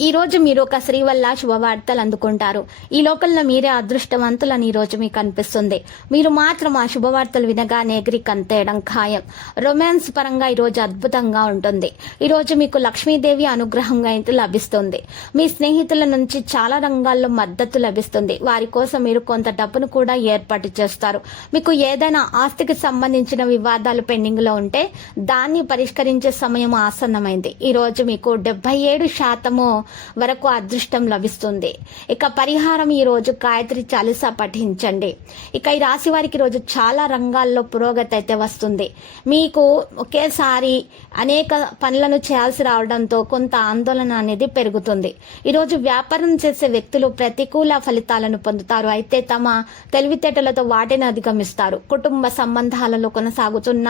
ఈ రోజు మీరు ఒక స్త్రీ వల్ల శుభవార్తలు అందుకుంటారు. ఈ లోకంలో మీరే అదృష్టవంతులని ఈ రోజు మీకు అనిపిస్తుంది. మీరు మాత్రం ఆ శుభవార్తలు వినగానే నేగ్రీ కంతేయడం ఖాయం. రొమాన్స్ పరంగా ఈ రోజు అద్భుతంగా ఉంటుంది. ఈ రోజు మీకు లక్ష్మీదేవి అనుగ్రహంగా అయితే లభిస్తుంది. మీ స్నేహితుల నుంచి చాలా రంగాల్లో మద్దతు లభిస్తుంది. వారి కోసం మీరు కొంత డబ్బును కూడా ఏర్పాటు చేస్తారు. మీకు ఏదైనా ఆస్తికి సంబంధించిన వివాదాలు పెండింగ్లో ఉంటే దాన్ని పరిష్కరించే సమయం ఆసన్నమైంది. ఈ రోజు మీకు డెబ్బై ఏడు శాతము వరకు అదృష్టం లభిస్తుంది. ఇక పరిహారం ఈ రోజు గాయత్రి చాలీస పఠించండి. ఇక ఈ రాశి వారికి రోజు చాలా రంగాల్లో పురోగతి అయితే వస్తుంది. మీకు ఒకేసారి అనేక పనులను చేయాల్సి రావడంతో కొంత ఆందోళన అనేది పెరుగుతుంది. ఈరోజు వ్యాపారం చేసే వ్యక్తులు ప్రతికూల ఫలితాలను పొందుతారు. అయితే తమ తెలివితేటలతో వాటిని అధిగమిస్తారు. కుటుంబ సంబంధాలలో కొనసాగుతున్న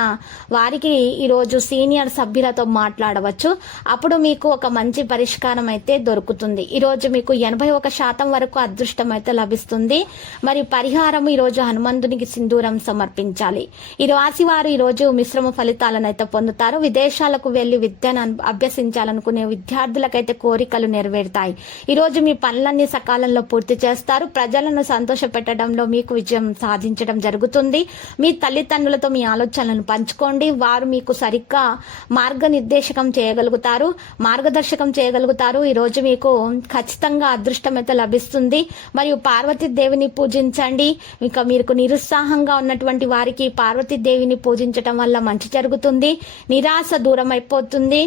వారికి ఈరోజు సీనియర్ సభ్యులతో మాట్లాడవచ్చు. అప్పుడు మీకు ఒక మంచి పరిష్కారం అయితే అయితే దొరుకుతుంది. ఈరోజు మీకు ఎనభై ఒక శాతం వరకు అదృష్టం అయితే లభిస్తుంది. మరి పరిహారం ఈరోజు హనుమంతునికి సింధూరం సమర్పించాలి. ఈ రాశి వారు ఈరోజు మిశ్రమ ఫలితాలను అయితే పొందుతారు. విదేశాలకు వెళ్ళి విద్యను అన్- అభ్యసించాలనుకునే విద్యార్థులకైతే కోరికలు నెరవేరుతాయి. ఈరోజు మీ పనులన్నీ సకాలంలో పూర్తి చేస్తారు. ప్రజలను సంతోషపెట్టడంలో మీకు విజయం సాధించడం జరుగుతుంది. మీ తల్లిదండ్రులతో మీ ఆలోచనలను పంచుకోండి. వారు మీకు సరిగ్గా మార్గనిర్దేశకం చేయగలుగుతారు. మార్గదర్శకం చేయగలుగుతారు. ఈ రోజు మీకు ఖచ్చితంగా అదృష్టం అయితే లభిస్తుంది. మరియు పార్వతీదేవిని పూజించండి. ఇంకా మీకు నిరుత్సాహంగా ఉన్నటువంటి వారికి పార్వతీదేవిని పూజించడం వల్ల మంచి జరుగుతుంది. నిరాశ దూరం అయిపోతుంది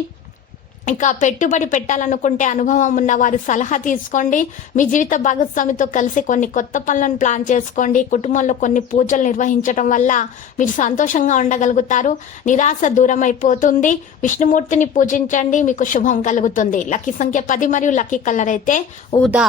ఇక పెట్టుబడి పెట్టాలనుకుంటే అనుభవం ఉన్న వారి సలహా తీసుకోండి. మీ జీవిత భాగస్వామితో కలిసి కొన్ని కొత్త పనులను ప్లాన్ చేసుకోండి. కుటుంబంలో కొన్ని పూజలు నిర్వహించడం వల్ల మీరు సంతోషంగా ఉండగలుగుతారు. నిరాశ దూరం అయిపోతుంది విష్ణుమూర్తిని పూజించండి. మీకు శుభం కలుగుతుంది. లక్కీ సంఖ్య పది మరియు లక్కీ కలర్ అయితే ఊదా.